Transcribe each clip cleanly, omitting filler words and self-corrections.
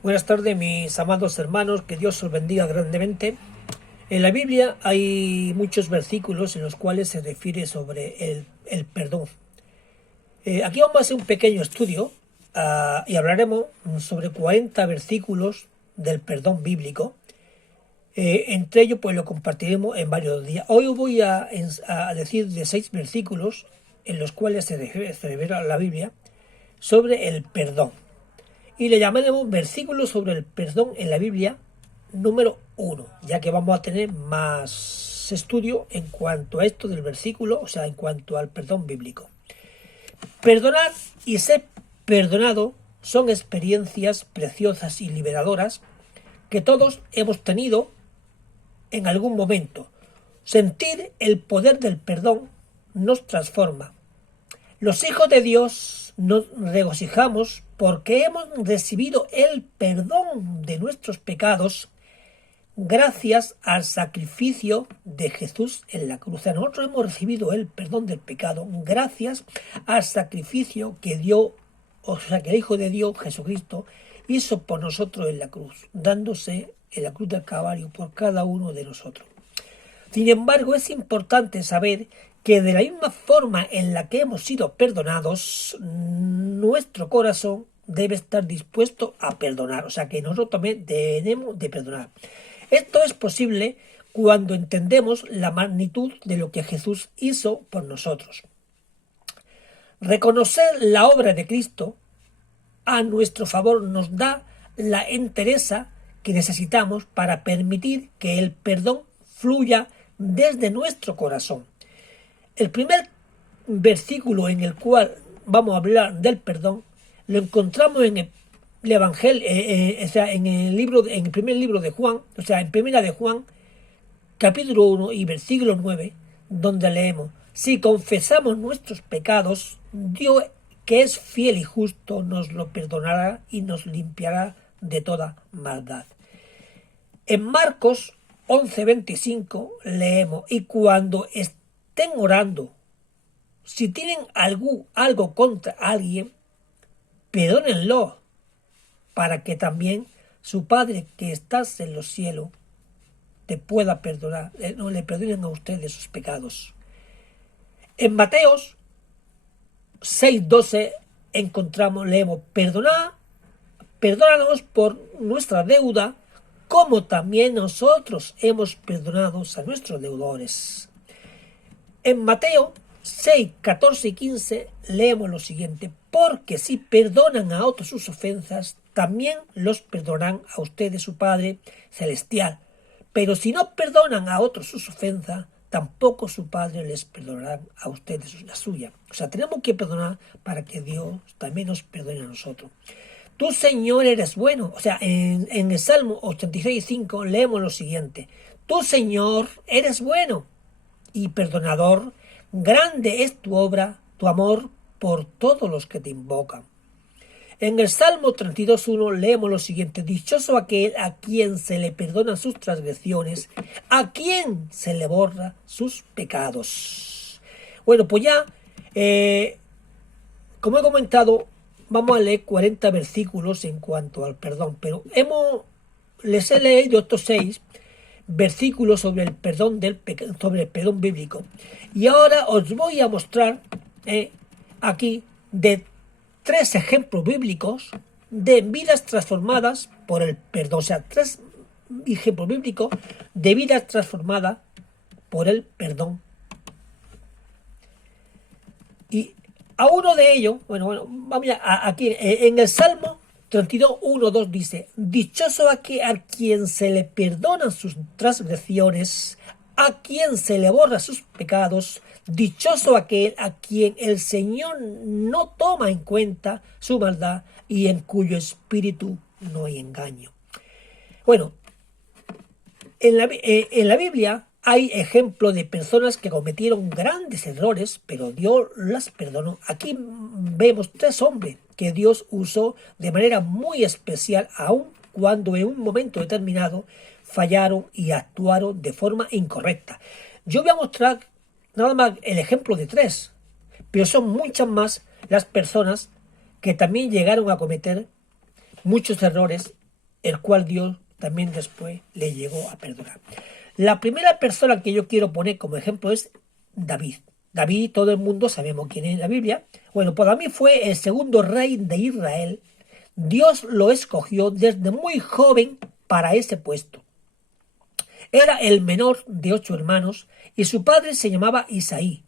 Buenas tardes, mis amados hermanos, que Dios os bendiga grandemente. En la Biblia hay muchos versículos en los cuales se refiere sobre el perdón. Aquí vamos a hacer un pequeño estudio y hablaremos sobre 40 versículos del perdón bíblico. Entre ellos pues lo compartiremos en varios días. Hoy os voy a decir de 6 versículos en los cuales se refiere a la Biblia sobre el perdón. Y le llamaremos versículos sobre el perdón en la Biblia número 1, ya que vamos a tener más estudio en cuanto a esto del versículo, o sea, en cuanto al perdón bíblico. Perdonar y ser perdonado son experiencias preciosas y liberadoras que todos hemos tenido en algún momento. Sentir el poder del perdón nos transforma. Los hijos de Dios nos regocijamos porque hemos recibido el perdón de nuestros pecados gracias al sacrificio de Jesús en la cruz. O sea, nosotros hemos recibido el perdón del pecado gracias al sacrificio que el Hijo de Dios, Jesucristo, hizo por nosotros en la cruz, dándose en la cruz del Calvario por cada uno de nosotros. Sin embargo, es importante saber que de la misma forma en la que hemos sido perdonados, nuestro corazón debe estar dispuesto a perdonar. O sea que nosotros también tenemos de perdonar. Esto es posible cuando entendemos la magnitud de lo que Jesús hizo por nosotros. Reconocer la obra de Cristo a nuestro favor nos da la entereza que necesitamos para permitir que el perdón fluya desde nuestro corazón. El primer versículo en el cual vamos a hablar del perdón lo encontramos en el Evangelio, en el primer libro de Juan, o sea, en primera de Juan, capítulo 1 y versículo 9, donde leemos: si confesamos nuestros pecados, Dios, que es fiel y justo, nos lo perdonará y nos limpiará de toda maldad. En Marcos 11:25 leemos: y cuando estén orando, si tienen algo contra alguien, perdónenlo, para que también su Padre que estás en los cielos te pueda perdonar, no le perdonen a ustedes sus pecados. En Mateos 6:12 leemos: perdónanos por nuestra deuda, como también nosotros hemos perdonado a nuestros deudores. En Mateo 6, 14 y 15 leemos lo siguiente: porque si perdonan a otros sus ofensas, también los perdonarán a ustedes su Padre celestial. Pero si no perdonan a otros sus ofensas, tampoco su Padre les perdonará a ustedes la suya. O sea, tenemos que perdonar para que Dios también nos perdone a nosotros. Tú, Señor, eres bueno. O sea, en el Salmo 86:5 leemos lo siguiente: tú, Señor, eres bueno y perdonador. Grande es tu obra, tu amor por todos los que te invocan. En el Salmo 32:1 leemos lo siguiente: dichoso aquel a quien se le perdonan sus transgresiones, a quien se le borra sus pecados. Bueno, pues ya, como he comentado, vamos a leer 40 versículos en cuanto al perdón, pero les he leído estos 6 versículos sobre el perdón sobre el perdón bíblico. Y ahora os voy a mostrar aquí de 3 ejemplos bíblicos de vidas transformadas por el perdón. O sea, 3 ejemplos bíblicos de vidas transformadas por el perdón. Y a uno de ellos, vamos aquí en el Salmo 32:1-2 dice: dichoso a quien se le perdonan sus transgresiones, a quien se le borra sus pecados. Dichoso aquel a quien el Señor no toma en cuenta su maldad y en cuyo espíritu no hay engaño. Bueno, en la Biblia hay ejemplos de personas que cometieron grandes errores, pero Dios las perdonó. Aquí vemos 3 hombres que Dios usó de manera muy especial, aun cuando en un momento determinado fallaron y actuaron de forma incorrecta. Yo voy a mostrar nada más el ejemplo de 3, pero son muchas más las personas que también llegaron a cometer muchos errores el cual Dios también después le llegó a perdonar. La primera persona que yo quiero poner como ejemplo es David. David, todo el mundo sabemos quién es en la Biblia. Bueno, para mí fue el segundo rey de Israel. Dios lo escogió desde muy joven para ese puesto. Era el menor de 8 hermanos y su padre se llamaba Isaí.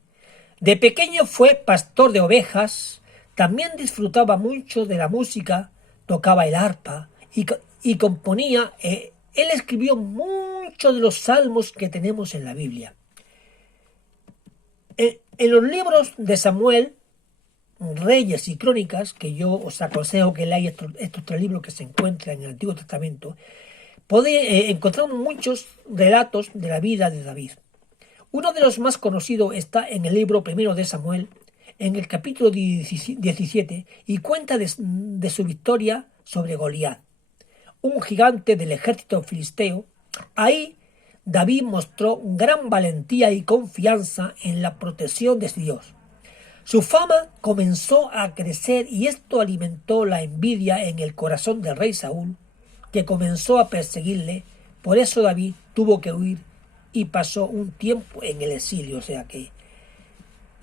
De pequeño fue pastor de ovejas, también disfrutaba mucho de la música, tocaba el arpa y componía. Él escribió muchos de los salmos que tenemos en la Biblia. En los libros de Samuel, Reyes y Crónicas, que yo os aconsejo que leáis estos 3 libros que se encuentran en el Antiguo Testamento, encontramos muchos relatos de la vida de David. Uno de los más conocidos está en el libro primero de Samuel, en el capítulo 17, y cuenta de su victoria sobre Goliat, un gigante del ejército filisteo. Ahí David mostró gran valentía y confianza en la protección de Dios. Su fama comenzó a crecer y esto alimentó la envidia en el corazón del rey Saúl, que comenzó a perseguirle. Por eso David tuvo que huir y pasó un tiempo en el exilio. O sea que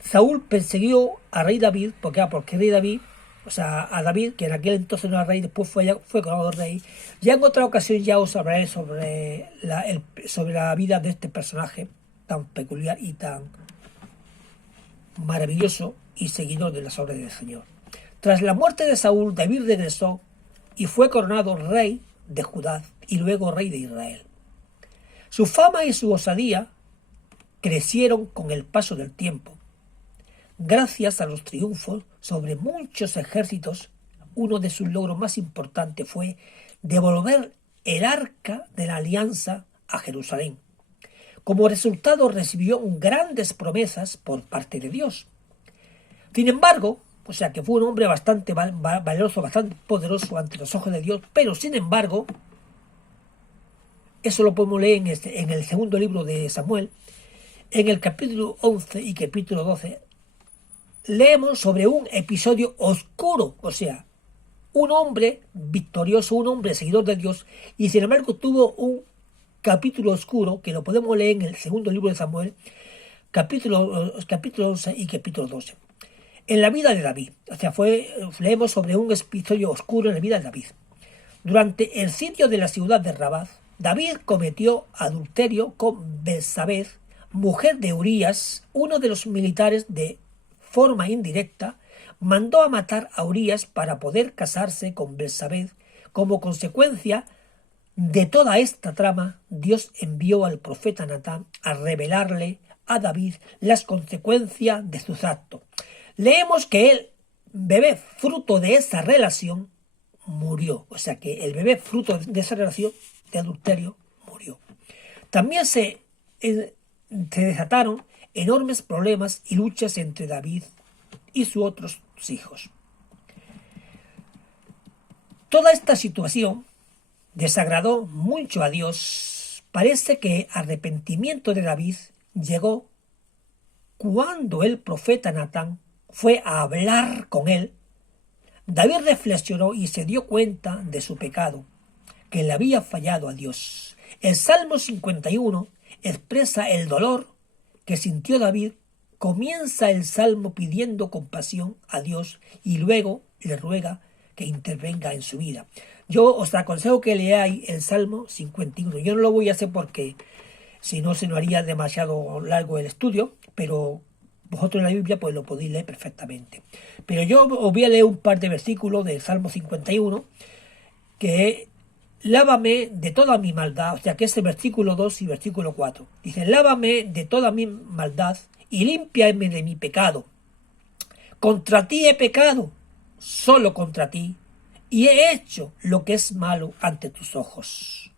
Saúl persiguió a rey David, porque rey David, a David, que en aquel entonces no era rey, después fue coronado rey. Ya en otra ocasión ya os hablaré sobre la vida de este personaje tan peculiar y tan maravilloso y seguidor de las obras del Señor. Tras la muerte de Saúl, David regresó y fue coronado rey de Judá y luego rey de Israel. Su fama y su osadía crecieron con el paso del tiempo. Gracias a los triunfos sobre muchos ejércitos, uno de sus logros más importantes fue devolver el arca de la alianza a Jerusalén. Como resultado recibió grandes promesas por parte de Dios. Sin embargo, que fue un hombre bastante valioso, bastante poderoso ante los ojos de Dios, pero sin embargo, eso lo podemos leer en el segundo libro de Samuel, en el capítulo 11 y capítulo 12, leemos sobre un episodio oscuro, un hombre victorioso, un hombre seguidor de Dios, y sin embargo tuvo un capítulo oscuro que lo podemos leer en el segundo libro de Samuel, capítulo 11 y capítulo 12. En la vida de David, leemos sobre un episodio oscuro en la vida de David. Durante el sitio de la ciudad de Rabat, David cometió adulterio con Betsabé, mujer de Urías. Uno de los militares, de forma indirecta, mandó a matar a Urías para poder casarse con Betsabé. Como consecuencia de toda esta trama, Dios envió al profeta Natán a revelarle a David las consecuencias de sus actos. Leemos que el bebé fruto de esa relación murió. Que el bebé fruto de esa relación de adulterio murió. También se desataron enormes problemas y luchas entre David y sus otros hijos. Toda esta situación desagradó mucho a Dios. Parece que el arrepentimiento de David llegó cuando el profeta Natán fue a hablar con él. David reflexionó y se dio cuenta de su pecado, que le había fallado a Dios. El Salmo 51 expresa el dolor que sintió David. Comienza el Salmo pidiendo compasión a Dios y luego le ruega que intervenga en su vida. Yo os aconsejo que leáis el Salmo 51. Yo no lo voy a hacer porque si no se nos haría demasiado largo el estudio, pero vosotros en la Biblia pues lo podéis leer perfectamente. Pero yo os voy a leer un par de versículos del Salmo 51, que lávame de toda mi maldad, que es el versículo 2 y versículo 4. Dice, lávame de toda mi maldad y límpiame de mi pecado. Contra ti he pecado, solo contra ti, y he hecho lo que es malo ante tus ojos.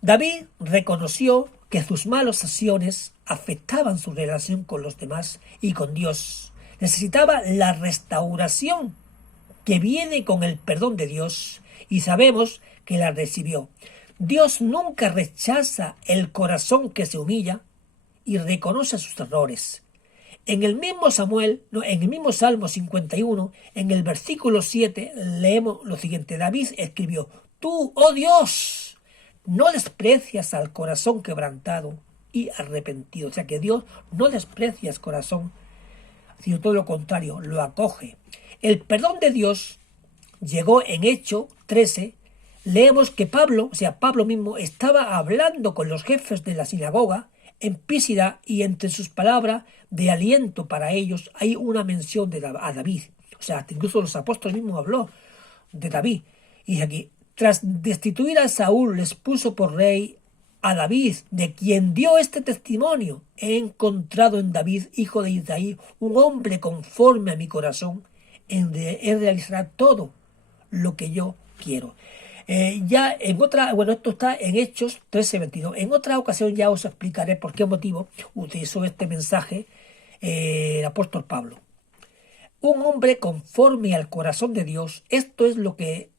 David reconoció que sus malas acciones afectaban su relación con los demás y con Dios. Necesitaba la restauración que viene con el perdón de Dios, y sabemos que la recibió. Dios nunca rechaza el corazón que se humilla y reconoce sus errores. En el mismo Salmo 51, en el versículo 7, leemos lo siguiente. David escribió, tú, oh Dios, no desprecias al corazón quebrantado y arrepentido. O sea que Dios no desprecia el corazón, sino todo lo contrario, lo acoge. El perdón de Dios llegó en Hechos 13. Leemos que Pablo, o sea, Pablo mismo, estaba hablando con los jefes de la sinagoga en Písida, y entre sus palabras de aliento para ellos hay una mención a David. O sea, incluso los apóstoles mismos habló de David. Y aquí, tras destituir a Saúl, les puso por rey a David, de quien dio este testimonio: he encontrado en David, hijo de Isaí, un hombre conforme a mi corazón, él realizará todo lo que yo quiero. Ya en otra, bueno, esto está en Hechos 13:22. En otra ocasión ya os explicaré por qué motivo utilizó este mensaje el apóstol Pablo. Un hombre conforme al corazón de Dios, esto es lo que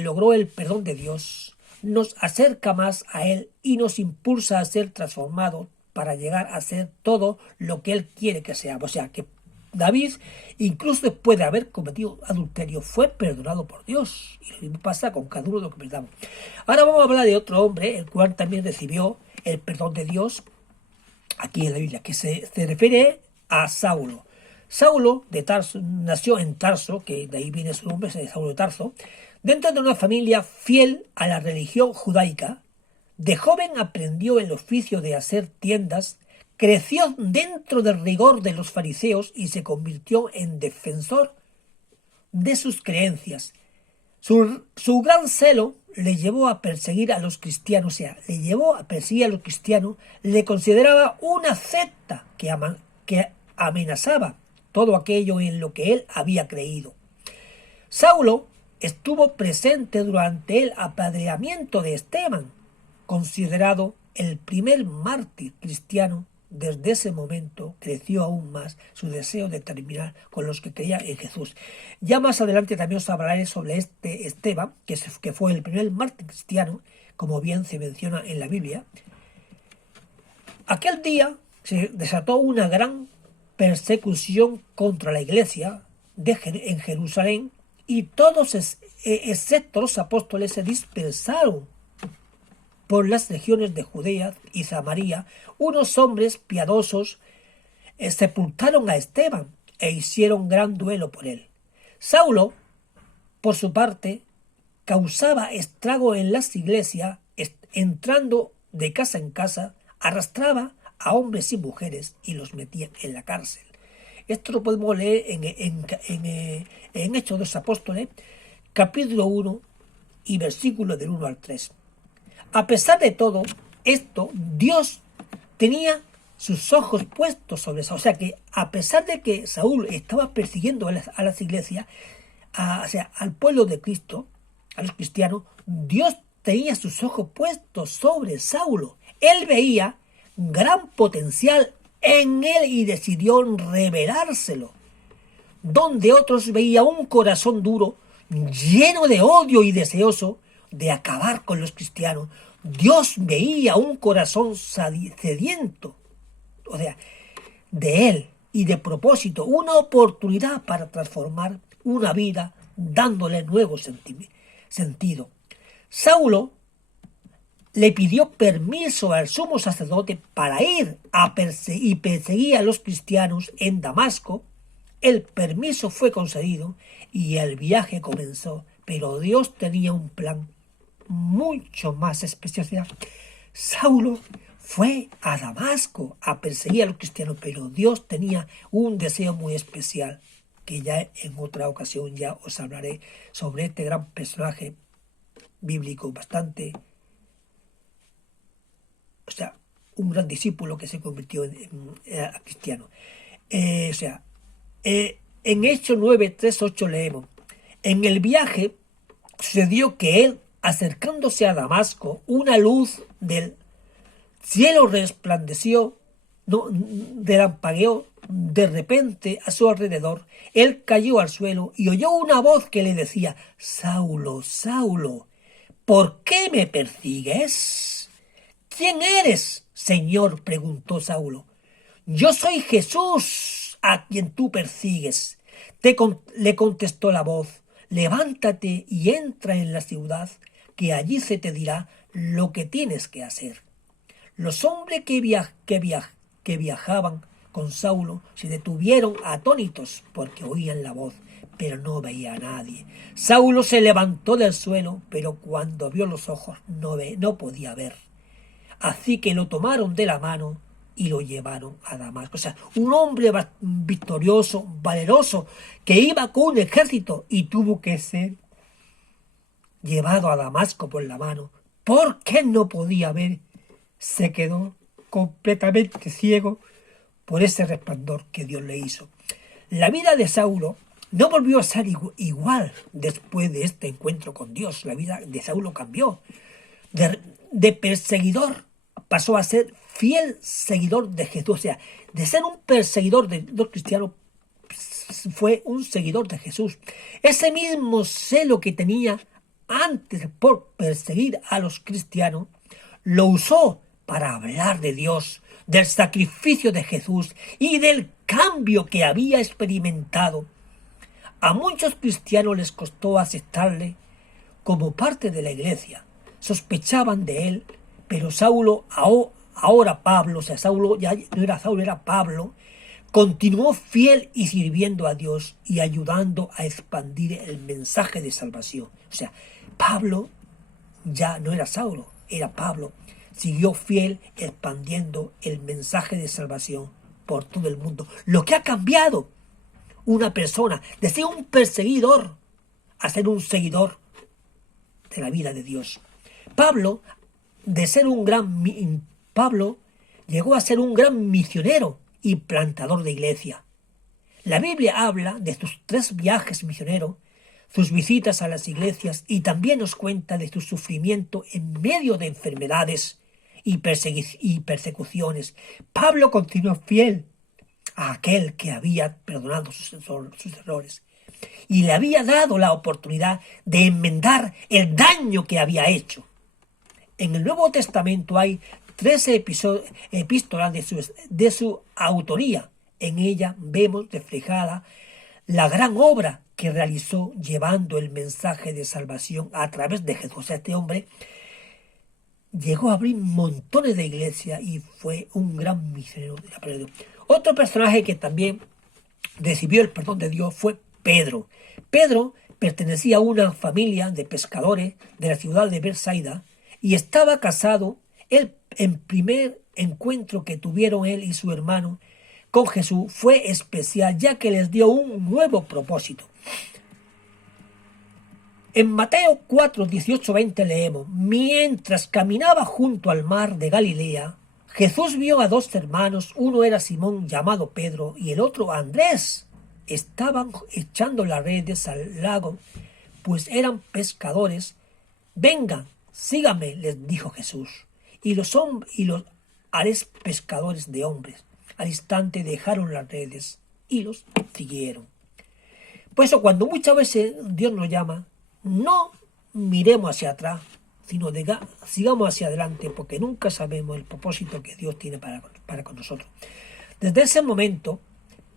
logró el perdón de Dios. Nos acerca más a Él y nos impulsa a ser transformados para llegar a ser todo lo que Él quiere que seamos. O sea, que David, incluso después de haber cometido adulterio, fue perdonado por Dios. Y lo mismo pasa con cada uno de los que perdamos. Ahora vamos a hablar de otro hombre, el cual también recibió el perdón de Dios aquí en la Biblia, que se refiere a Saulo. Saulo de Tarso nació en Tarso, que de ahí viene su nombre, Saulo de Tarso, dentro de una familia fiel a la religión judaica. De joven aprendió el oficio de hacer tiendas, creció dentro del rigor de los fariseos y se convirtió en defensor de sus creencias. Su gran celo le llevó a perseguir a los cristianos, o sea, le consideraba una secta que amenazaba todo aquello en lo que él había creído. Saulo estuvo presente durante el apedreamiento de Esteban, considerado el primer mártir cristiano. Desde ese momento creció aún más su deseo de terminar con los que creían en Jesús. Ya más adelante también os hablaré sobre este Esteban, que fue el primer mártir cristiano, como bien se menciona en la Biblia. Aquel día se desató una gran persecución contra la iglesia en Jerusalén, y todos, excepto los apóstoles, se dispersaron por las regiones de Judea y Samaria. Unos hombres piadosos sepultaron a Esteban e hicieron gran duelo por él. Saulo, por su parte, causaba estrago en las iglesias, entrando de casa en casa, arrastraba a hombres y mujeres y los metía en la cárcel. Esto lo podemos leer en Hechos de los Apóstoles, capítulo 1 y versículos del 1 al 3. A pesar de todo esto, Dios tenía sus ojos puestos sobre Saúl. O sea que a pesar de que Saúl estaba persiguiendo a las iglesias, o sea, al pueblo de Cristo, a los cristianos, Dios tenía sus ojos puestos sobre Saulo. Él veía gran potencial en él y decidió revelárselo. Donde otros veían un corazón duro, lleno de odio y deseoso de acabar con los cristianos, Dios veía un corazón sediento, o sea, de él y de propósito, una oportunidad para transformar una vida, dándole nuevo sentido. Saulo le pidió permiso al sumo sacerdote para ir a perseguir a los cristianos en Damasco. El permiso fue concedido y el viaje comenzó, pero Dios tenía un plan mucho más especial. Saulo fue a Damasco a perseguir a los cristianos, pero Dios tenía un deseo muy especial, que ya en otra ocasión ya os hablaré sobre este gran personaje bíblico, bastante, o sea, un gran discípulo que se convirtió en cristiano. En Hechos 9, 3, 8 leemos: en el viaje sucedió que él, acercándose a Damasco, una luz del cielo resplandeció, relampagueó de repente a su alrededor. Él cayó al suelo y oyó una voz que le decía: Saulo, Saulo, ¿por qué me persigues? ¿Quién eres, Señor?, preguntó Saulo. Yo soy Jesús, a quien tú persigues, le contestó la voz. Levántate y entra en la ciudad. que allí se te dirá lo que tienes que hacer. Los hombres que viajaban con Saulo se detuvieron atónitos porque oían la voz, pero no veía a nadie. Saulo se levantó del suelo, pero cuando abrió los ojos no podía ver. Así que lo tomaron de la mano y lo llevaron a Damasco. O sea, un hombre victorioso, valeroso, que iba con un ejército y tuvo que ser llevado a Damasco por la mano. Porque no podía ver, se quedó completamente ciego por ese resplandor que Dios le hizo. La vida de Saulo no volvió a ser igual después de este encuentro con Dios. La vida de Saulo cambió. De perseguidor pasó a ser fiel seguidor de Jesús. O sea, de ser un perseguidor de los cristianos, fue un seguidor de Jesús. Ese mismo celo que tenía antes por perseguir a los cristianos, lo usó para hablar de Dios, del sacrificio de Jesús y del cambio que había experimentado. A muchos cristianos les costó aceptarle como parte de la iglesia. Sospechaban de él, pero Saulo, ahora Pablo, o sea, Saulo ya no era Saulo, era Pablo, continuó fiel y sirviendo a Dios y ayudando a expandir el mensaje de salvación. O sea, Pablo ya no era Saulo, era Pablo. Siguió fiel expandiendo el mensaje de salvación por todo el mundo. Lo que ha cambiado una persona de ser un perseguidor a ser un seguidor de la vida de Dios. Pablo llegó a ser un gran misionero y plantador de iglesia. La Biblia habla de sus 3 viajes misioneros, sus visitas a las iglesias, y también nos cuenta de su sufrimiento en medio de enfermedades y persecuciones. Pablo continuó fiel a aquel que había perdonado sus errores y le había dado la oportunidad de enmendar el daño que había hecho. En el Nuevo Testamento hay 13 epístolas de su autoría. En ella vemos reflejada la gran obra que realizó llevando el mensaje de salvación a través de Jesús. Este hombre llegó a abrir montones de iglesias y fue un gran misionero de la palabra de Dios. Otro personaje que también recibió el perdón de Dios fue Pedro. Pedro pertenecía a una familia de pescadores de la ciudad de Bethsaida y estaba casado. El primer encuentro que tuvieron él y su hermano con Jesús fue especial, ya que les dio un nuevo propósito. En Mateo 4, 18, 20 leemos: mientras caminaba junto al mar de Galilea, Jesús vio a 2 hermanos, uno era Simón llamado Pedro y el otro Andrés. Estaban echando las redes al lago, pues eran pescadores. Vengan, síganme, les dijo Jesús, y los haré pescadores de hombres. Al instante dejaron las redes y los siguieron. Por eso, cuando muchas veces Dios nos llama, no miremos hacia atrás, sino sigamos hacia adelante, porque nunca sabemos el propósito que Dios tiene para con nosotros. Desde ese momento,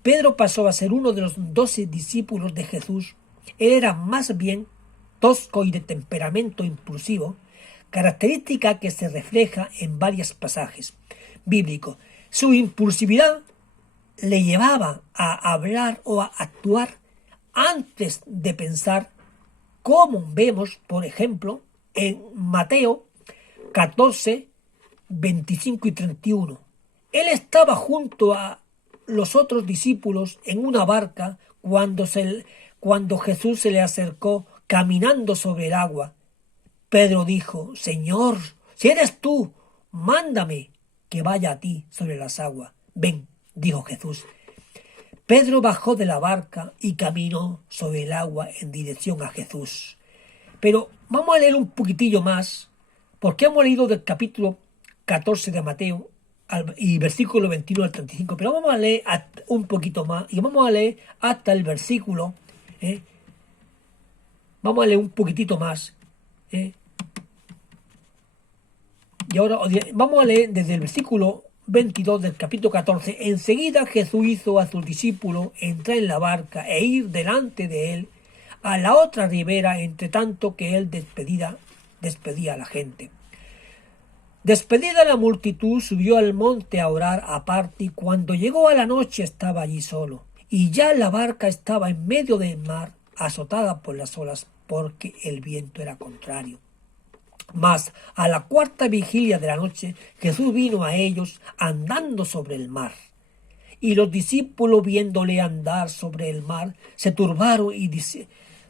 Pedro pasó a ser uno de los 12 discípulos de Jesús. Él era más bien tosco y de temperamento impulsivo, característica que se refleja en varios pasajes bíblicos. Su impulsividad le llevaba a hablar o a actuar antes de pensar, como vemos, por ejemplo, en Mateo 14, 25 y 31. Él estaba junto a los otros discípulos en una barca cuando Jesús se le acercó caminando sobre el agua. Pedro dijo: Señor, si eres tú, mándame que vaya a ti sobre las aguas. Ven, dijo Jesús. Pedro bajó de la barca y caminó sobre el agua en dirección a Jesús. Pero vamos a leer un poquitillo más, porque hemos leído del capítulo 14 de Mateo y versículo 21 al 35, pero vamos a leer un poquito más y vamos a leer hasta el versículo, vamos a leer un poquitito más, y ahora vamos a leer desde el versículo 22 del capítulo 14. Enseguida Jesús hizo a sus discípulos entrar en la barca e ir delante de él a la otra ribera, entre tanto que él despedía despedía a la gente. Despedida la multitud, subió al monte a orar aparte, y cuando llegó a la noche estaba allí solo. Y ya la barca estaba en medio del mar, azotada por las olas, porque el viento era contrario. Mas a la cuarta vigilia de la noche, Jesús vino a ellos andando sobre el mar. Y los discípulos, viéndole andar sobre el mar, se turbaron y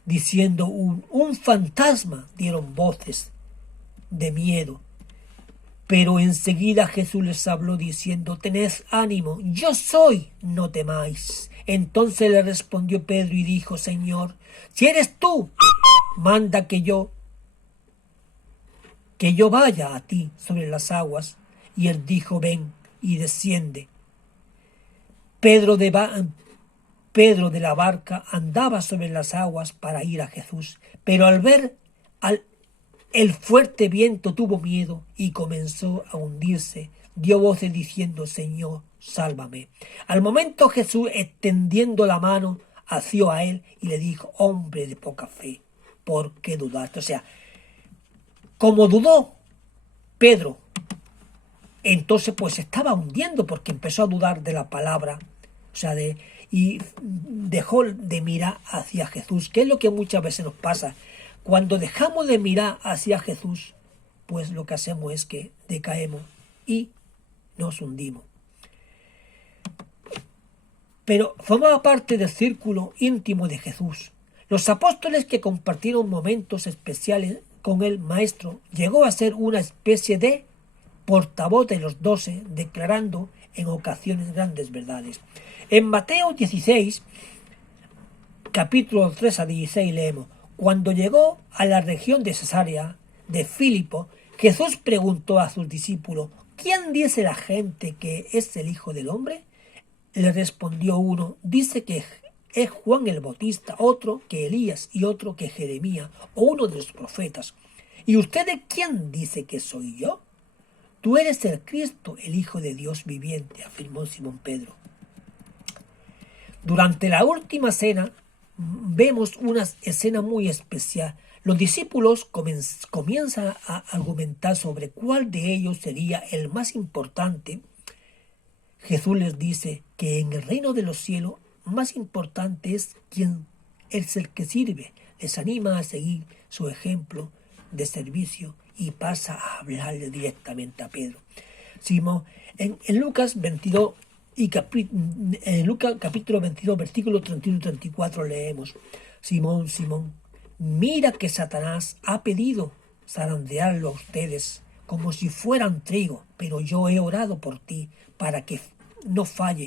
diciendo un fantasma, dieron voces de miedo. Pero enseguida Jesús les habló diciendo: tened ánimo, yo soy, no temáis. Entonces le respondió Pedro y dijo: Señor, si eres tú, manda que yo vaya a ti sobre las aguas. Y él dijo: ven, y desciende. Pedro de la barca andaba sobre las aguas para ir a Jesús, pero al ver el fuerte viento tuvo miedo y comenzó a hundirse. Dio voces diciendo: Señor, sálvame. Al momento Jesús, extendiendo la mano, asió a él y le dijo: hombre de poca fe, ¿por qué dudaste? O sea, como dudó Pedro, entonces pues se estaba hundiendo, porque empezó a dudar de la palabra, o sea, y dejó de mirar hacia Jesús, que es lo que muchas veces nos pasa. Cuando dejamos de mirar hacia Jesús, pues lo que hacemos es que decaemos y nos hundimos. Pero formaba parte del círculo íntimo de Jesús. Los apóstoles, que compartieron momentos especiales con el Maestro, llegó a ser una especie de portavoz de los 12, declarando en ocasiones grandes verdades. En Mateo 16, capítulos 3 a 16 leemos: cuando llegó a la región de Cesarea de Filipo, Jesús preguntó a sus discípulos: ¿quién dice la gente que es el Hijo del Hombre? Le respondió uno: dice que es Juan el Bautista, otro que Elías, y otro que Jeremías o uno de los profetas. ¿Y ustedes quién dice que soy yo? Tú eres el Cristo, el Hijo de Dios viviente, afirmó Simón Pedro. Durante la última cena vemos una escena muy especial. Los discípulos comienzan a argumentar sobre cuál de ellos sería el más importante. Jesús les dice que en el reino de los cielos más importante es quien es el que sirve. Les anima a seguir su ejemplo de servicio y pasa a hablarle directamente a Pedro. Simón, en Lucas 22 en Lucas capítulo 22, versículos 31 y 34 leemos: Simón, Simón, mira que Satanás ha pedido zarandearlo a ustedes como si fueran trigo, pero yo he orado por ti para que no falle